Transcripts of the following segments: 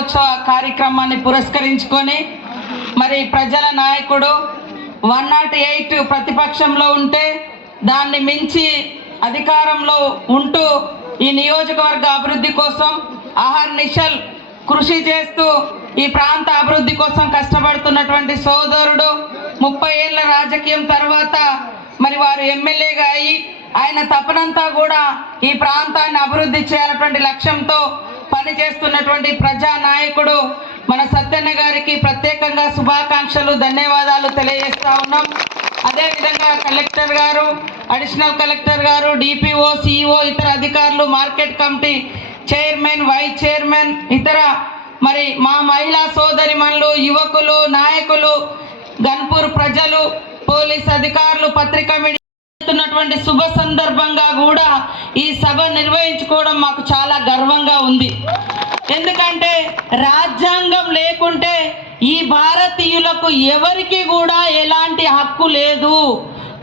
పాలన కార్యక్రమాన్ని పురస్కరించుకొని మరి ప్రజల నాయకుడు వన్ నాట్ ఎయిట్ ప్రతిపక్షంలో ఉంటే దాన్ని మించి అధికారంలో ఉంటూ ఈ నియోజకవర్గ అభివృద్ధి కోసం అహర్నిశల్ కృషి చేస్తూ ఈ ప్రాంత అభివృద్ధి కోసం కష్టపడుతున్నటువంటి సోదరుడు ముప్పై ఏళ్ళ రాజకీయం తర్వాత మరి వారు ఎమ్మెల్యేగా అయి ఆయన తపనంతా కూడా ఈ ప్రాంతాన్ని అభివృద్ధి చేయాలన్నటువంటి లక్ష్యంతో పనిచేస్తున్నటువంటి ప్రజా నాయకుడు మన సత్యన్న గారికి ప్రత్యేకంగా శుభాకాంక్షలు ధన్యవాదాలు తెలియజేస్తా ఉన్నాం. అదేవిధంగా కలెక్టర్ గారు అడిషనల్ కలెక్టర్ గారు డిపిఓ సిఇఓ ఇతర అధికారులు market committee chairman vice chairman ఇతర మరి మా మహిళా సోదరిమణులు యువకులు నాయకులు గన్పూర్ ప్రజలు పోలీస్ అధికారులు పత్రికా మీడియా చేస్తున్నటువంటి శుభ సందర్భంగా కూడా ఈ సభ నిర్వహించుకోవడం మాకు చాలా గర్వంగా ఉంది. ఎందుకంటే రాజ్యాంగం లేకుంటే ఈ భారతీయులకు ఎవరికి కూడా ఎలాంటి హక్కు లేదు.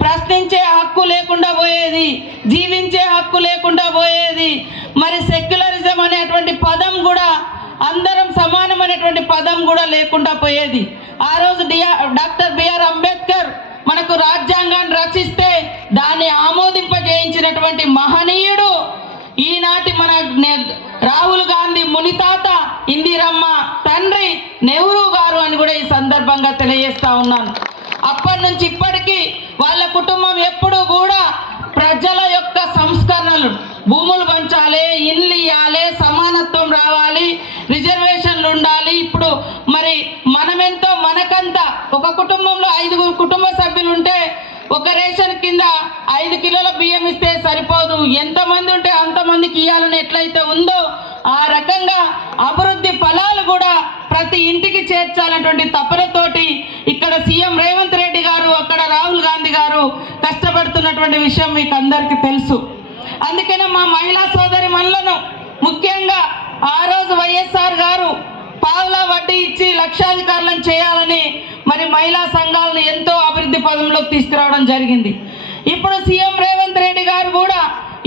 ప్రశ్నించే హక్కు లేకుండా పోయేది జీవించే హక్కు లేకుండా పోయేది. మరి సెక్యులరిజం అనేటువంటి పదం కూడా అందరం సమానం అనేటువంటి పదం కూడా లేకుండా పోయేది. ఆ రోజు డిఆర్ డాక్టర్ బిఆర్ అంబేద్కర్ మనకు రాజ్యాంగాన్ని రచిస్తే దాన్ని ఆమోదింపజేయించినటువంటి మహనీయుడు ఈనాటి మన రాహుల్ గాంధీ మునితాత ఇందిరమ్మ తండ్రి నెహ్రూ గారు అని కూడా ఈ సందర్భంగా తెలియజేస్తా ఉన్నాను. అప్పటి నుంచి ఇప్పటికీ వాళ్ళ కుటుంబం ఎప్పుడూ కూడా ప్రజల యొక్క సంస్కరణలు భూములు పంచాలి ఇల్లు ఇవ్వాలి సమానత్వం రావాలి రిజర్వేషన్లు ఉండాలి. ఇప్పుడు మరి మనమెంతో మనకంత ఒక కుటుంబంలో ఐదుగురు కుటుంబ సభ్యులు ఉంటే ఒక రేషన్ కింద ఐదు కిలోల బియ్యం ఇస్తే సరిపోదు. ఎంతమంది ఉంటే అంతమందికి ఇవ్వాలని ఎట్లయితే ఉందో ఆ రకంగా అభివృద్ధి ఫలాలు కూడా ప్రతి ఇంటికి చేర్చాలన్నటువంటి తపనతోటి ఇక్కడ సీఎం రేవంత్ రెడ్డి గారు అక్కడ రాహుల్ గాంధీ గారు కష్టపడుతున్నటువంటి విషయం మీకు అందరికీ తెలుసు. అందుకనే మా మహిళా సోదరి మనులను ముఖ్యంగా ఆ రోజు వైఎస్ఆర్ గారు పావులా వడ్డీ ఇచ్చి లక్షాధికారులను చేయాలని మరి మహిళా సంఘాలను ఎంతో అభివృద్ధి పదంలోకి తీసుకురావడం జరిగింది. ఇప్పుడు సీఎం రేవంత్ రెడ్డి గారు కూడా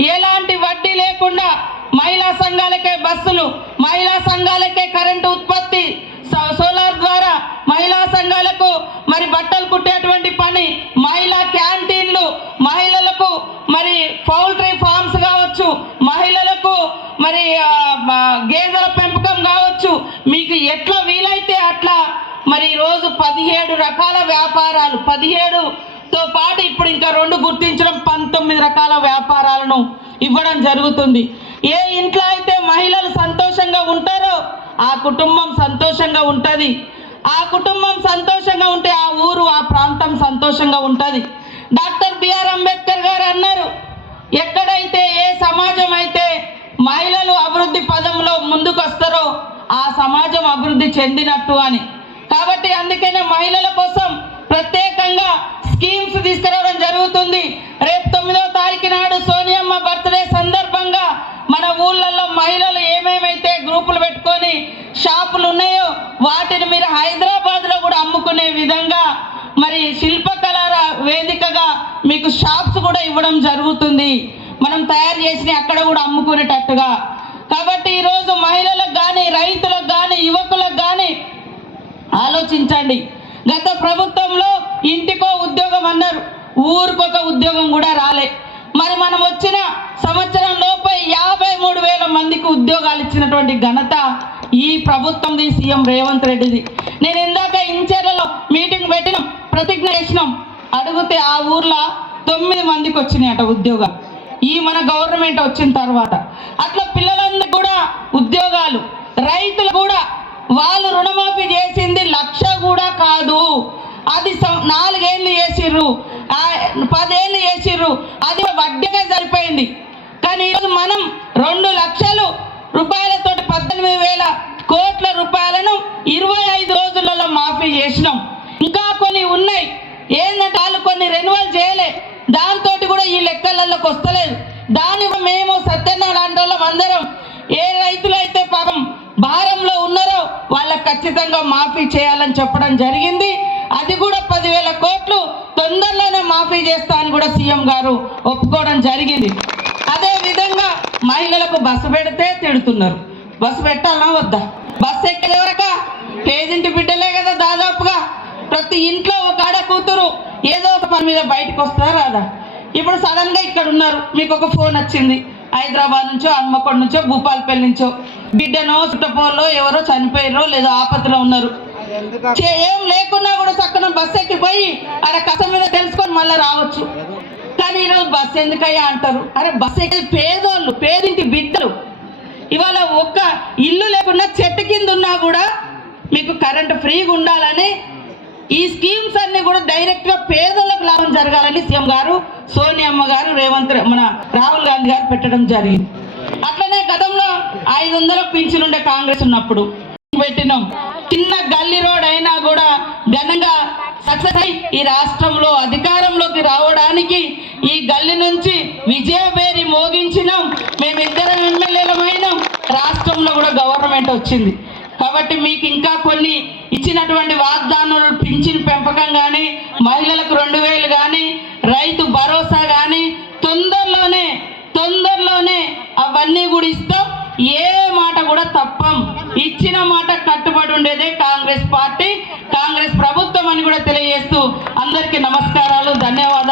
ఎలాంటి వడ్డీ లేకుండా మహిళా సంఘాలకే బస్సులు మహిళా సంఘాలకే కరెంటు ఉత్పత్తి సో- సోలార్ ద్వారా మహిళా సంఘాలకు మరి బట్ట కుట్టేటువంటి పని మహిళా క్యాంటీన్లు మహిళలకు మరి పౌల్ట్రీ ఫార్మ్స్ కావచ్చు మహిళలకు మరి గేదెల పెంపకం కావచ్చు. మీకు ఎట్లా వీలైతే అట్లా మరి ఈరోజు పదిహేడు రకాల వ్యాపారాలు పదిహేడుతో పాటు ఇప్పుడు ఇంకా రెండు గుర్తించడం పంతొమ్మిది రకాల వ్యాపారాలను ఇవ్వడం జరుగుతుంది. ఏ ఇంట్లో అయితే మహిళలు సంతోషంగా ఉంటారో ఆ కుటుంబం సంతోషంగా ఉంటుంది. ఆ కుటుంబం సంతోషంగా ఉంటే ఆ ఊరు ఆ ప్రాంతం సంతోషంగా ఉంటుంది. డాక్టర్ బిఆర్ అంబేద్కర్ గారు అన్నారు ఎక్కడైతే ఏ సమాజం అయితే మహిళలు అభివృద్ధి పదంలో ముందుకు వస్తారో ఆ సమాజం అభివృద్ధి చెందినట్టు అని. కాబట్టి అందుకనే మహిళల కోసం ప్రత్యేకంగా స్కీమ్స్ తీసుకురావడం జరుగుతుంది. రేపు తొమ్మిదవ తారీఖు నాడు సోనియమ్మ బర్త్డే సందర్భంగా మన ఊళ్ళల్లో మహిళలు ఏమేమైతే గ్రూపులు పెట్టుకొని షాపులు ఉన్నాయో వాటిని మీరు హైదరాబాద్లో కూడా అమ్ముకునే విధంగా మరి శిల్పకళ వేదికగా మీకు షాప్స్ కూడా ఇవ్వడం జరుగుతుంది. మనం తయారు చేసిన అక్కడ కూడా అమ్ముకునేటట్టుగా. కాబట్టి ఈరోజు మహిళలకు కానీ రైతులకు కానీ యువకులకు కానీ ఆలోచించండి. గత ప్రభుత్వంలో ఇంటికో ఉద్యోగం అన్నారు. ఊరికొక ఉద్యోగం కూడా రాలే. మరి మనం వచ్చిన సంవత్సరం లోపే యాభై మూడు వేల మందికి ఉద్యోగాలు ఇచ్చినటువంటి ఘనత ఈ ప్రభుత్వంది సీఎం రేవంత్ రెడ్డిది. నేను ఇందాక ఇంచర్లలో మీటింగ్ పెట్టినాం ప్రతిజ్ఞ చేసినాం. అడిగితే ఆ ఊర్లో తొమ్మిది మందికి వచ్చినాయట ఉద్యోగాలు. ఈ మన గవర్నమెంట్ వచ్చిన తర్వాత అట్లా పిల్లలందరూ కూడా ఉద్యోగాలు రైతులు కూడా వాళ్ళు రుణమాఫీ చేసింది లక్ష కూడా కాదు. అది నాలుగేళ్ళు చేసిర్రు. పదేళ్ళు చేసిర్రు. అది వడ్డీగా సరిపోయింది. కానీ ఈరోజు మనం రెండు లక్షలు రూపాయలతో పద్దెనిమిది వేల కోట్ల రూపాయలను ఇరవై ఐదు రోజులలో మాఫీ చేసినాం. ఇంకా కొన్ని ఉన్నాయి. ఏంటంటే వాళ్ళు కొన్ని రెన్యువల్ చేయలే. దాంతో కూడా ఈ లెక్కలలోకి వస్తలేదు. దాని మేము సత్యనారాయణ లాంటి వాళ్ళం అందరం. ఏ రైతులు అయితే పాపం భారంలో ఉన్నారో వాళ్ళకి ఖచ్చితంగా మాఫీ చేయాలని చెప్పడం జరిగింది. అది కూడా పదివేల కోట్లు తొందరలోనే మాఫీ చేస్తా అని కూడా సీఎం గారు ఒప్పుకోవడం జరిగింది. అదే మహిళలకు బస్సు పెడితే తిడుతున్నారు. బస్సు పెట్టాలనా వద్దా? బస్సు ఎక్కేవరక పేదింటి బిడ్డలే కదా దాదాపుగా. ప్రతి ఇంట్లో ఒక ఆడ కూతురు ఏదో ఒక పని మీద బయటకు వస్తారా రాదా? ఇప్పుడు సడన్గా ఇక్కడ ఉన్నారు. మీకు ఒక ఫోన్ వచ్చింది. హైదరాబాద్ నుంచో హన్మకొండ నుంచో భూపాలపల్లి నుంచో. బిడ్డనో చుట్టపోలో ఎవరో చనిపోయారో లేదో ఆపదలో ఉన్నారు. చే- ఏం లేకున్నా కూడా చక్కన బస్ ఎక్కిపోయి ఆడ కథ మీద తెలుసుకొని మళ్ళీ రావచ్చు. కానీ ఈరోజు బస్ ఎందుకయ్యా అంటారు? అరే బస్ ఎక్కి పేదోళ్ళు పేదింటి బిడ్డలు. ఇవాళ ఒక్క ఇల్లు లేకుండా చెట్టు కింద ఉన్నా కూడా మీకు కరెంటు ఫ్రీగా ఉండాలని ఈ స్కీమ్స్ అన్ని కూడా డైరెక్ట్గా పేదలకు లాభం జరగాలని సీఎం గారు సోనియమ్మ గారు రేవంత్ మన రాహుల్ గాంధీ గారు పెట్టడం జరిగింది. అట్లనే గతంలో ఐదు వందల పింఛన్ ఉండే కాంగ్రెస్ ఉన్నప్పుడు పెట్టినాం. చిన్న గల్లీ రోడ్ అయినా కూడా ఘనంగా సక్సెస్ అయి ఈ రాష్ట్రంలో అధికారంలోకి రావడానికి ఈ గల్లీ నుంచి విజయవేరి మోగించినాం. మేమిద్దరం ఎమ్మెల్యేలమైనాం రాష్ట్రంలో కూడా గవర్నమెంట్ వచ్చింది. కాబట్టి మీకు ఇంకా కొన్ని ఇచ్చినటువంటి వాగ్దానాలు పింఛన్ పెంపకం కానీ మహిళలకు రెండు వేలు కానీ రైతు భరోసా కానీ తొందరలోనే తొందరలోనే అవన్నీ కూడా ఇస్తాం. ఏ మాట కూడా తప్పం. ఇచ్చిన మాట కట్టుబడి ఉండేదే కాంగ్రెస్ పార్టీ కాంగ్రెస్ ప్రభుత్వం అని కూడా తెలియజేస్తూ అందరికీ నమస్కారాలు ధన్యవాదాలు.